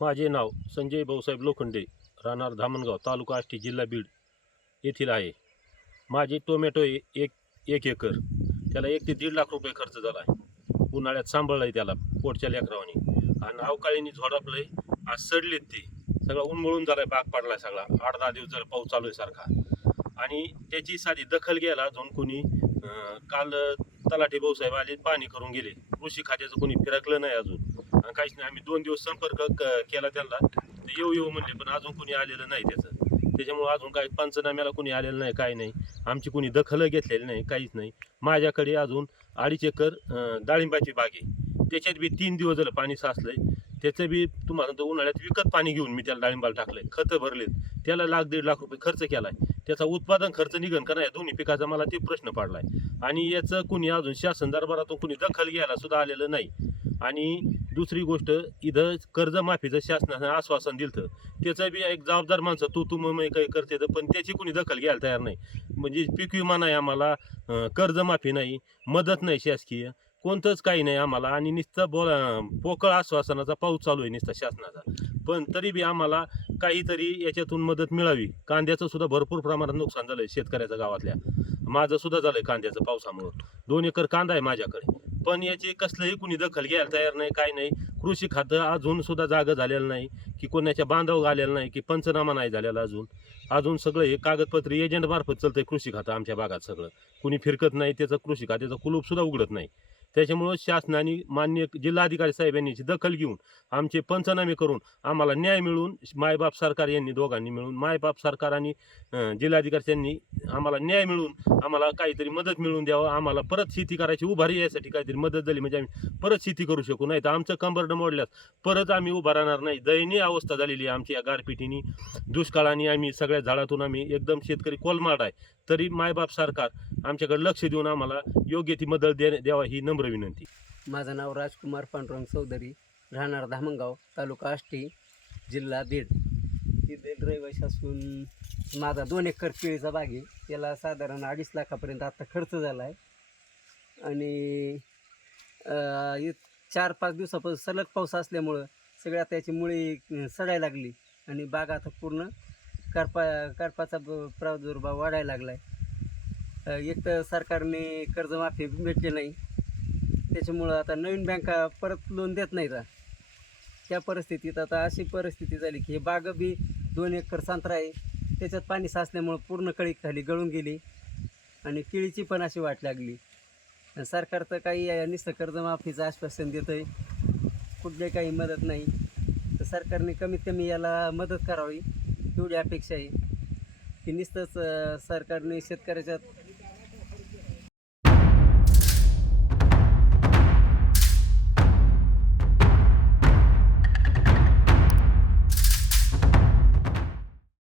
माझे नाव संजय भाऊसाहेब लोखंडे, राहणार धामणगाव, तालुका आष्टी, जिल्हा बीड येथील आहे. माझे टोमॅटो एक एकर, त्याला 1 ते 1.5 लाख रुपये खर्च झाला आहे. उन्हाळ्यात सांभाळलं आहे त्याला पोटच्या लेकरावानी, आणि अवकाळीने झोडापलं आहे. आज सडलेत ते, सगळं उन्मळून झालं आहे, बाग पडला आहे सगळा. 8-10 दिवस झालं पाऊस चालू आहे सारखा, आणि त्याची साधी दखल घ्यायला अजून कोणी काल तलाठी भाऊसाहेब आले, पाणी करून गेले. कृषी खात्याचं कोणी फिरकलं नाही अजून, आणि काहीच नाही. आम्ही 2 दिवस संपर्क केला त्यांना, येऊ म्हणले, पण अजून कोणी आलेलं नाही त्याच्यामुळं अजून काही पंचनाम्याला कोणी आलेलं नाही, काही नाही. आमची कोणी दखल घेतलेली नाही, काहीच नाही. माझ्याकडे अजून 2.5 एकर डाळिंबाची बाग आहे, त्याच्यात बी 3 दिवस झालं पाणी साचलंय. त्याचं बी तुम्हाला तर उन्हाळ्यात विकत पाणी घेऊन मी त्याला डाळिंबाला टाकलंय, खतं भरलेत, त्याला 1-1.5 लाख रुपये खर्च केलाय. त्याचा उत्पादन खर्च निघन का नाही दोन्ही पिकाचा, मला ते प्रश्न पडलाय. आणि याचं कुणी अजून शासन दरबारातून कुणी दखल घ्यायला सुद्धा आलेलं नाही. आणि दुसरी गोष्ट, इथं कर्जमाफीचं शासनानं आश्वासन दिलं, त्याचं बी एक जबाबदार माणसं तुम्ही काही करते, पण त्याची कुणी दखल घ्यायला तयार नाही. म्हणजे पीक विमा नाही आम्हाला, कर्जमाफी नाही, मदत नाही शासकीय, कोणतंच काही नाही आम्हाला. आणि नुसतं पोकळ आश्वासनाचा पाऊस चालू आहे नुसता शासनाचा. पण तरी बी आम्हाला काहीतरी याच्यातून मदत मिळावी. कांद्याचं सुद्धा भरपूर प्रमाणात नुकसान झालंय शेतकऱ्याचं गावातल्या. माझं सुद्धा झालंय कांद्याचं पावसामुळं. 2 एकर कांदा आहे माझ्याकडे, पण याची कसलंही कुणी दखल घ्यायला तयार नाही, काही नाही. कृषी खातं अजून सुद्धा जागं झालेलं नाही, की कोणाच्या बांधावर आलेलं नाही, की पंचनामा नाही झालेला अजून सगळं हे कागदपत्र एजंट मार्फत चालतंय कृषी खातं आमच्या भागात. सगळं कुणी फिरकत नाही, त्याचं कृषी खात्याचं कुलूप सुद्धा उघडत नाही. त्याच्यामुळं शासनाने माननीय जिल्हाधिकारी साहेब यांनी दखल घेऊन आमचे पंचनामे करून आम्हाला न्याय मिळून, मायबाप सरकार यांनी दोघांनी मिळून, मायबाप सरकार आणि जिल्हाधिकारी यांनी आम्हाला न्याय मिळून आम्हाला काहीतरी मदत मिळून द्यावं. आम्हाला परत शेती करायची उभारी यासाठी काहीतरी मदत झाली म्हणजे आम्ही परत शेती करू शकू. नाही तर आमचं कंबरडं मोडल्यास परत आम्ही उभा राहणार नाही. दयनीय अवस्था झालेली आहे आमची या गारपिटीने, दुष्काळाने. आम्ही सगळ्या झाडातून आम्ही एकदम शेतकरी कोलमाड आहे. तरी मायबाप सरकार आमच्याकडे लक्ष देऊन आम्हाला योग्य ती मदत द्यावा ही नम्र विनंती. माझं नाव राजकुमार पांडुरंग चौधरी, राहणार धामणगाव, तालुका आष्टी, जिल्हा बीड. इथे रहिवासी असून माझा 2 एकर केळीचा बाग आहे. त्याला साधारण 2.5 लाखापर्यंत आत्ता खर्च झाला आहे. आणि 4-5 दिवसापासून सलग पाऊस असल्यामुळं सगळ्या त्याची मुळी सडायला लागली, आणि बाग आता पूर्ण करपाचा प्रादुर्भाव वाढायला लागला आहे. एक तर सरकारने कर्जमाफी भेटली नाही, त्याच्यामुळं आता नवीन बँका परत लोन देत नाहीत. त्या परिस्थितीत आता अशी परिस्थिती झाली की हे बाग बी 2 एकर संत्रा आहे, त्याच्यात पाणी साचल्यामुळं पूर्ण कळी खाली गळून गेली, आणि केळीची पण अशी वाट लागली. सरकार तर काही नुसतं कर्जमाफीचं आश्वासन देतं आहे, कुठली काही मदत नाही. तर सरकारने कमीत कमी याला मदत करावी एवढी अपेक्षा आहे. की नुसतंच सरकारने शेतकऱ्याच्या